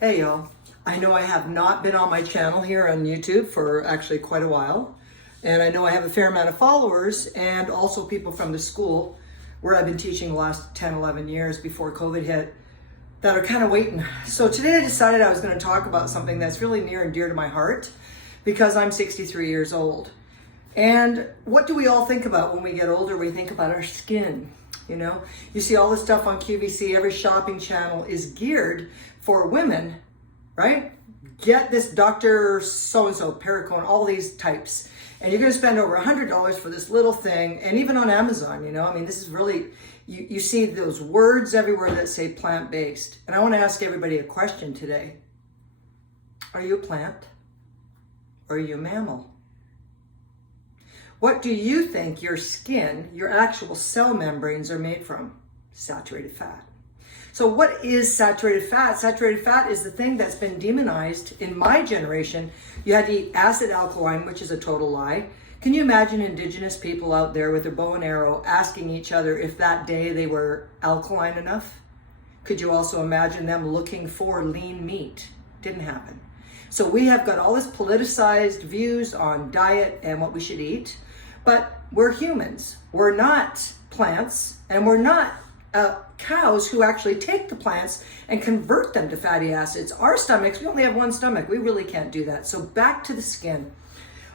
Hey y'all, I know I have not been on my channel here on YouTube for actually quite a while, and I know I have a fair amount of followers and also people from the school where I've been teaching the last 10, 11 years before COVID hit that are kind of waiting. So today I decided I was going to talk about something that's really near and dear to my heart because I'm 63 years old. And what do we all think about when we get older? We think about our skin. You know, you see all this stuff on QVC, every shopping channel is geared for women, right? Get this Dr. So-and-so, Perricone, all these types. And you're gonna spend over $100 for this little thing. And even on Amazon, you know, I mean, this is really, you see those words everywhere that say plant-based. And I wanna ask everybody a question today. Are you a plant? Or are you a mammal? What do you think your skin, your actual cell membranes are made from? Saturated fat. So what is saturated fat? Saturated fat is the thing that's been demonized in my generation. You had to eat acid alkaline, which is a total lie. Can you imagine indigenous people out there with their bow and arrow asking each other if that day they were alkaline enough? Could you also imagine them looking for lean meat? Didn't happen. So we have got all this politicized views on diet and what we should eat. But we're humans. We're not plants, and we're not cows who actually take the plants and convert them to fatty acids. Our stomachs, we only have one stomach. We really can't do that. So back to the skin.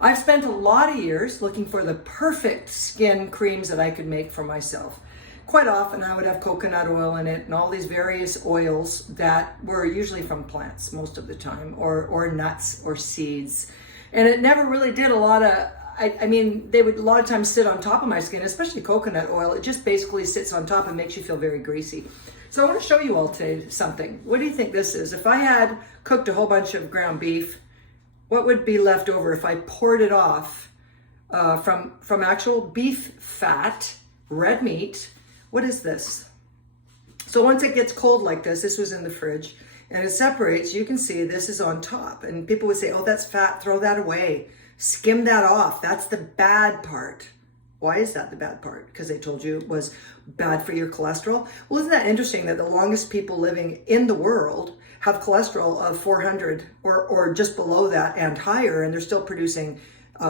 I've spent a lot of years looking for the perfect skin creams that I could make for myself. Quite often I would have coconut oil in it and all these various oils that were usually from plants most of the time, or nuts or seeds. And it never really did a lot of, I mean, they would a lot of times sit on top of my skin, especially coconut oil. It just basically sits on top and makes you feel very greasy. So I want to show you all today something. What do you think this is? If I had cooked a whole bunch of ground beef, what would be left over if I poured it off from actual beef fat, red meat? What is this? So once it gets cold like this was in the fridge, and it separates, you can see this is on top. And people would say, oh, that's fat, throw that away. Skim that off. That's the bad part. Why is that the bad part? Because they told you it was bad for your cholesterol? Well, isn't that interesting that the longest people living in the world have cholesterol of 400 or just below that and higher, and they're still producing,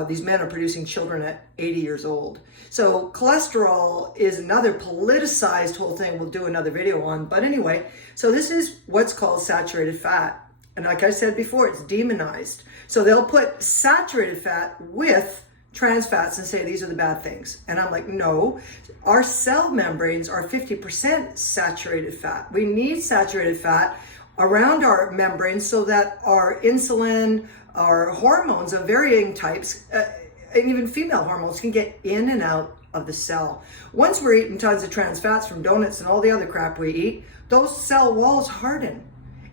these men are producing children at 80 years old. So cholesterol is another politicized whole thing we'll do another video on. But anyway, so this is what's called saturated fat. And like I said before, it's demonized. So they'll put saturated fat with trans fats and say these are the bad things. And I'm like, no, our cell membranes are 50% saturated fat. We need saturated fat around our membranes so that our insulin, our hormones of varying types, and even female hormones can get in and out of the cell. Once we're eating tons of trans fats from donuts and all the other crap we eat, those cell walls harden.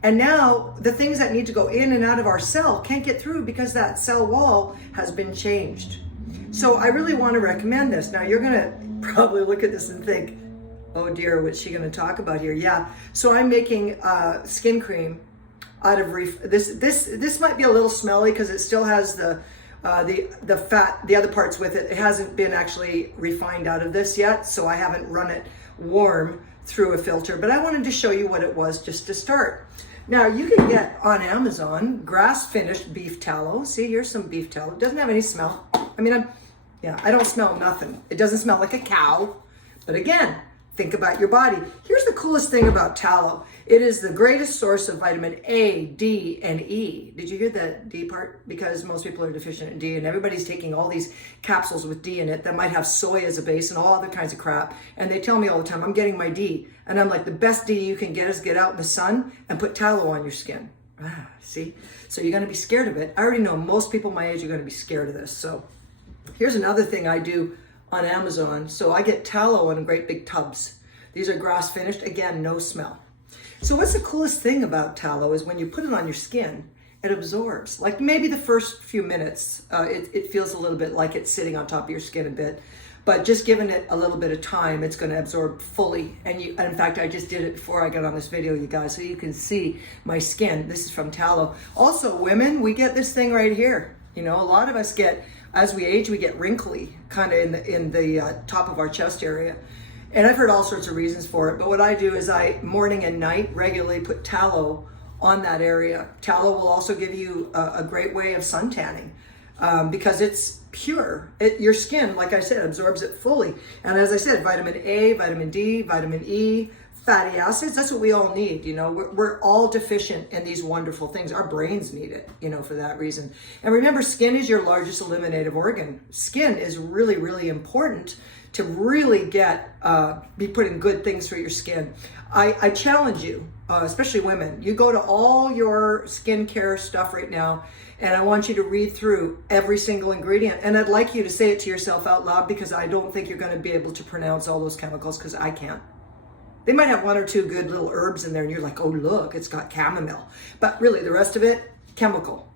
And now the things that need to go in and out of our cell can't get through because that cell wall has been changed. So I really want to recommend this. Now you're gonna probably look at this and think, oh dear, what's she gonna talk about here? Yeah, so I'm making skin cream out of this might be a little smelly because it still has the fat, the other parts with it. It hasn't been actually refined out of this yet, so I haven't run it warm through a filter, but I wanted to show you what it was just to start. Now you can get on Amazon grass-finished beef tallow. See, here's some beef tallow. It doesn't have any smell. I mean, I don't smell nothing. It doesn't smell like a cow, but again, think about your body. Here's the coolest thing about tallow. It is the greatest source of vitamin A, D, and E. Did you hear the D part? Because most people are deficient in D, and everybody's taking all these capsules with D in it that might have soy as a base and all other kinds of crap. And they tell me all the time, I'm getting my D. And I'm like, the best D you can get is get out in the sun and put tallow on your skin. See? So you're gonna be scared of it. I already know most people my age are gonna be scared of this. So here's another thing I do on Amazon. So I get tallow in great big tubs. These are grass finished, again, no smell. So what's the coolest thing about tallow is when you put it on your skin, it absorbs. Like maybe the first few minutes, it feels a little bit like it's sitting on top of your skin a bit, but just giving it a little bit of time, it's gonna absorb fully. And in fact, I just did it before I got on this video, you guys, so you can see my skin. This is from tallow. Also, women, we get this thing right here. You know, a lot of us get, as we age, we get wrinkly, kind of in the top of our chest area. And I've heard all sorts of reasons for it, but what I do is I, morning and night, regularly put tallow on that area. Tallow will also give you a great way of sun tanning because it's pure. Your skin, like I said, absorbs it fully. And as I said, vitamin A, vitamin D, vitamin E, fatty acids, that's what we all need. You know, we're all deficient in these wonderful things. Our brains need it, you know, for that reason. And remember, skin is your largest eliminative organ. Skin is really, really important to really be putting good things through your skin. I challenge you, especially women, you go to all your skincare stuff right now, and I want you to read through every single ingredient. And I'd like you to say it to yourself out loud, because I don't think you're going to be able to pronounce all those chemicals, because I can't. They might have one or two good little herbs in there, and you're like, oh, look, it's got chamomile. But really, the rest of it, chemical,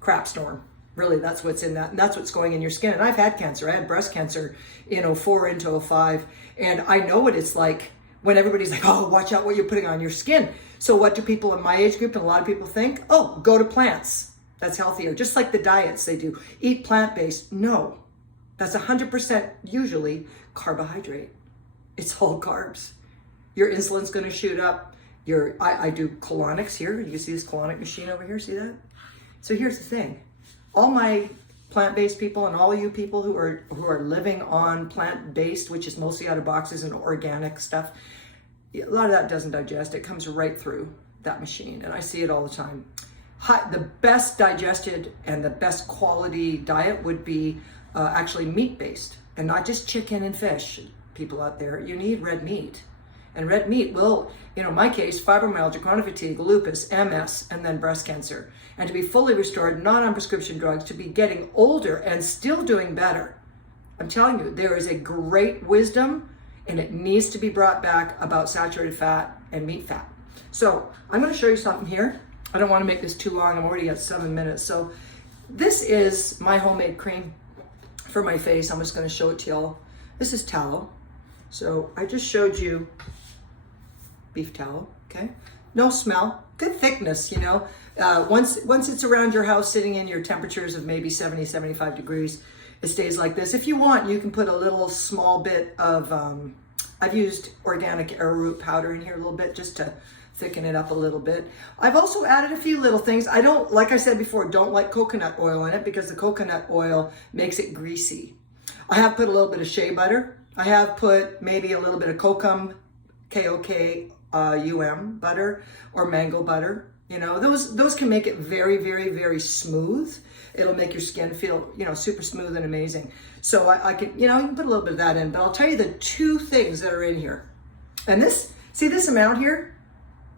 crap storm. Really, that's what's in that, and that's what's going in your skin. And I've had cancer. I had breast cancer in 04 into 05, and I know what it's like when everybody's like, oh, watch out what you're putting on your skin. So what do people in my age group and a lot of people think? Oh, go to plants. That's healthier. Just like the diets they do. Eat plant-based. No, that's 100% usually carbohydrate. It's all carbs. Your insulin's going to shoot up. I do colonics here. You see this colonic machine over here? See that? So here's the thing. All my plant-based people and all you people who are living on plant-based, which is mostly out of boxes and organic stuff, a lot of that doesn't digest. It comes right through that machine, and I see it all the time. The best digested and the best quality diet would be actually meat-based, and not just chicken and fish. People out there, you need red meat. And red meat will, in my case, fibromyalgia, chronic fatigue, lupus, MS, and then breast cancer. And to be fully restored, not on prescription drugs, to be getting older and still doing better. I'm telling you, there is a great wisdom, and it needs to be brought back about saturated fat and meat fat. So I'm going to show you something here. I don't want to make this too long. I'm already at 7 minutes. So this is my homemade cream for my face. I'm just going to show it to y'all. This is tallow. So I just showed you beef tallow, okay? No smell, good thickness, you know. Once it's around your house sitting in your temperatures of maybe 70, 75 degrees, it stays like this. If you want, you can put a little small bit of, I've used organic arrowroot powder in here a little bit just to thicken it up a little bit. I've also added a few little things. I don't, like I said before, don't like coconut oil in it because the coconut oil makes it greasy. I have put a little bit of shea butter. I have put maybe a little bit of 𝐬𝐃𝐄𝐎 butter or mango butter. You know, those can make it very, very, very smooth. It'll make your skin feel, super smooth and amazing. So I can, you can put a little bit of that in, but I'll tell you the two things that are in here. And this amount here,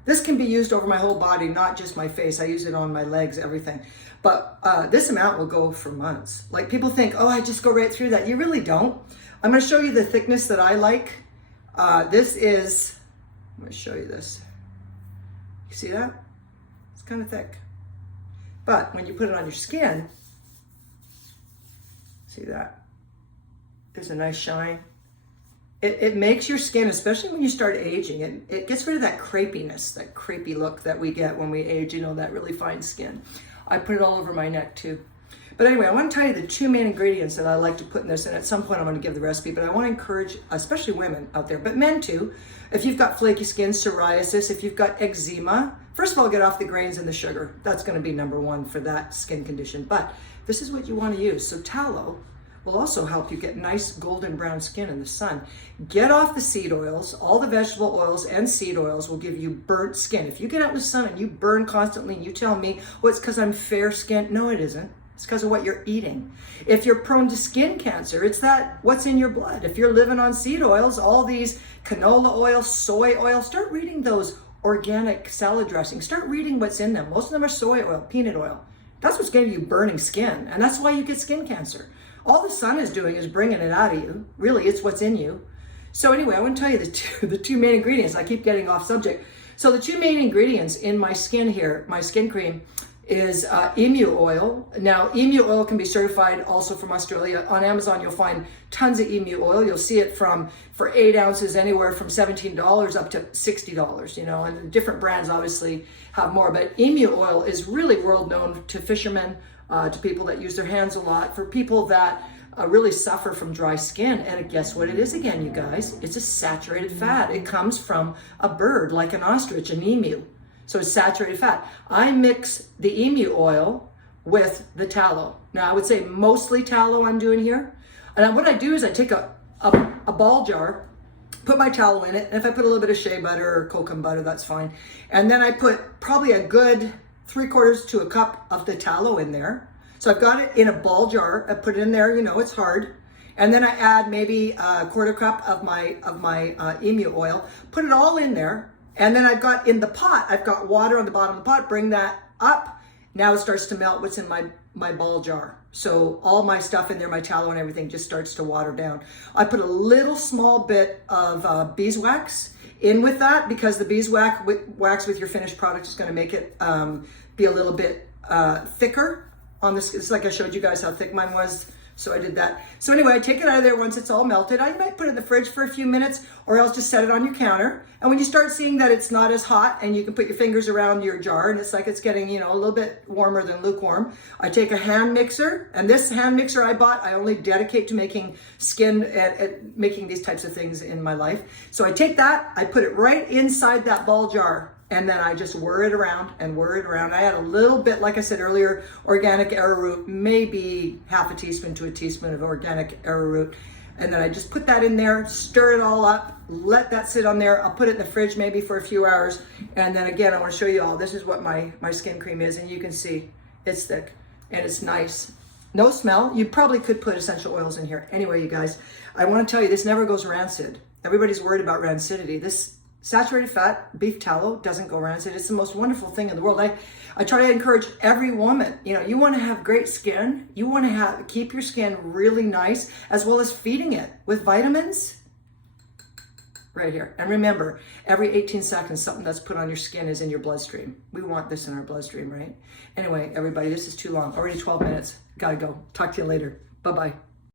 this can be used over my whole body, not just my face. I use it on my legs, everything. But this amount will go for months. Like people think, oh, I just go right through that. You really don't. I'm going to show you the thickness that I like. I'm going to show you this. You see that? It's kind of thick. But when you put it on your skin, see that? There's a nice shine. It makes your skin, especially when you start aging, it gets rid of that crepiness, that crepey look that we get when we age, that really fine skin. I put it all over my neck too. But anyway, I want to tell you the two main ingredients that I like to put in this, and at some point I'm going to give the recipe, but I want to encourage, especially women out there, but men too, if you've got flaky skin, psoriasis, if you've got eczema, first of all, get off the grains and the sugar. That's going to be number one for that skin condition, but this is what you want to use. So tallow will also help you get nice golden brown skin in the sun. Get off the seed oils. All the vegetable oils and seed oils will give you burnt skin. If you get out in the sun and you burn constantly and you tell me, well, it's because I'm fair skinned. No, it isn't. It's because of what you're eating. If you're prone to skin cancer, it's what's in your blood. If you're living on seed oils, all these canola oil, soy oil, start reading those organic salad dressings. Start reading what's in them. Most of them are soy oil, peanut oil. That's what's giving you burning skin, and that's why you get skin cancer. All the sun is doing is bringing it out of you. Really, it's what's in you. So anyway, I want to tell you the two main ingredients. I keep getting off subject. So the two main ingredients in my skin here, my skin cream, is emu oil. Now, emu oil can be certified also from Australia. On Amazon, you'll find tons of emu oil. You'll see it for 8 ounces, anywhere from $17 up to $60, and different brands obviously have more. But emu oil is really world known to fishermen, to people that use their hands a lot, for people that really suffer from dry skin. And guess what it is again, you guys? It's a saturated fat. It comes from a bird like an ostrich, an emu. So it's saturated fat. I mix the emu oil with the tallow. Now I would say mostly tallow I'm doing here. And what I do is I take a ball jar, put my tallow in it, and if I put a little bit of shea butter or kokum butter, that's fine. And then I put probably a good 3/4 to a cup of the tallow in there. So I've got it in a ball jar. I put it in there, you know, it's hard. And then I add maybe a 1/4 cup of my emu oil, put it all in there. And then I've got in the pot, I've got water on the bottom of the pot, bring that up. Now it starts to melt what's in my ball jar. So all my stuff in there, my tallow and everything just starts to water down. I put a little small bit of beeswax in with that because the beeswax with your finished product is going to make it be a little bit thicker on this. It's like I showed you guys how thick mine was. So I did that. So anyway, I take it out of there once it's all melted. I might put it in the fridge for a few minutes or else just set it on your counter. And when you start seeing that it's not as hot and you can put your fingers around your jar and it's like it's getting, you know, a little bit warmer than lukewarm, I take a hand mixer, and this hand mixer I bought, I only dedicate to making skin and making these types of things in my life. So I take that, I put it right inside that ball jar, and then I just whir it around and whir it around. I add a little bit, like I said earlier, organic arrowroot, maybe 1/2 teaspoon to a teaspoon of organic arrowroot. And then I just put that in there, stir it all up, let that sit on there. I'll put it in the fridge maybe for a few hours. And then again, I want to show you all, this is what my skin cream is. And you can see it's thick and it's nice. No smell. You probably could put essential oils in here. Anyway, you guys, I want to tell you, this never goes rancid. Everybody's worried about rancidity. This saturated fat beef tallow doesn't go rancid. It's the most wonderful thing in the world. I try to encourage every woman, you know, you want to have great skin. You want to keep your skin really nice, as well as feeding it with vitamins right here. And remember, every 18 seconds, something that's put on your skin is in your bloodstream. We want this in our bloodstream, right? Anyway, everybody, this is too long. Already 12 minutes. Gotta go. Talk to you later. Bye-bye.